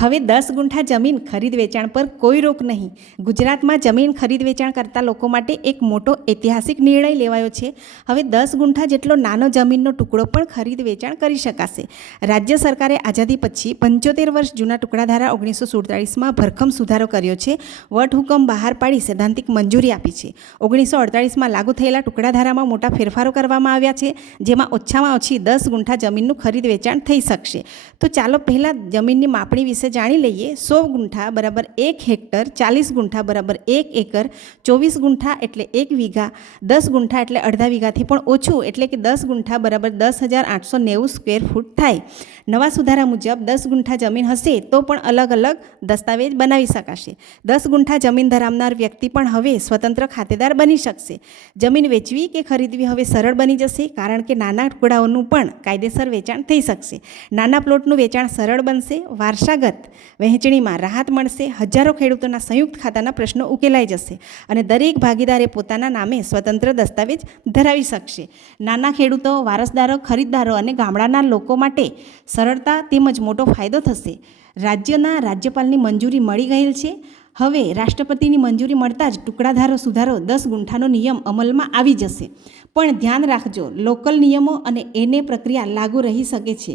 હવે 10 ગુંઠા જમીન ખરીદ વેચાણ પર કોઈ રોક નહીં. ગુજરાતમાં જમીન ખરીદ વેચાણ કરતા લોકો માટે એક મોટો ઐતિહાસિક નિર્ણય લેવાયો છે. હવે 10 ગુંઠા જેટલો નાનો જમીનનો ટુકડો પણ ખરીદ વેચાણ કરી શકાશે. રાજ્ય સરકારે આઝાદી પછી 75 વર્ષ જૂના ટુકડાધારા 1947માં ભરખમ સુધારો કર્યો છે. વટહુકમ બહાર પાડી સૈદ્ધાંતિક મંજૂરી આપી છે. 1948માં લાગુ થયેલા ટુકડાધારામાં મોટા ફેરફારો કરવામાં આવ્યા છે, જેમાં ઓછામાં ઓછી 10 ગુંઠા જમીનનું ખરીદ વેચાણ થઈ શકશે. તો ચાલો પહેલાં જમીનની માપણી વિશે જાણી લઈએ. 100 ગુંઠા બરાબર 1 હેક્ટર, 40 ગુંઠા બરાબર 1 એકર, 24 ગુંઠા એટલે 1 વીઘા, 10 ગુંઠા એટલે અડધા વીઘાથી પણ ઓછું એટલે કે 10 ગુંઠા બરાબર 10,890 સ્ક્વેર ફૂટ થાય. નવા સુધારા મુજબ 10 ગુંઠા જમીન હશે તો પણ અલગ અલગ દસ્તાવેજ બનાવી શકાશે. 10 ગુંઠા જમીન ધરાવનાર વ્યક્તિ પણ હવે સ્વતંત્ર ખાતેદાર બની શકશે. જમીન વેચવી કે ખરીદવી હવે સરળ બની જશે, કારણ કે નાના ટુકડાઓનું પણ કાયદેસર વેચાણ થઈ શકશે. નાના પ્લોટનું વેચાણ સરળ બનશે. વારસાગત વહેંચણીમાં રાહત મળશે. હજારો ખેડૂતોના સંયુક્ત ખાતાના પ્રશ્નો ઉકેલાઈ જશે અને દરેક ભાગીદારે પોતાના નામે સ્વતંત્ર દસ્તાવેજ ધરાવી શકશે. નાના ખેડૂતો, વારસદારો, ખરીદદારો અને ગામડાના લોકો માટે સરળતા તેમજ મોટો ફાયદો થશે. રાજ્યના રાજ્યપાલની મંજૂરી મળી ગયેલ છે. હવે રાષ્ટ્રપતિની મંજૂરી મળતા જ ટુકડાધારો સુધારો 10 ગુંઠાનો નિયમ અમલમાં આવી જશે. પણ ધ્યાન રાખજો, લોકલ નિયમો અને એને પ્રક્રિયા લાગુ રહી શકે છે.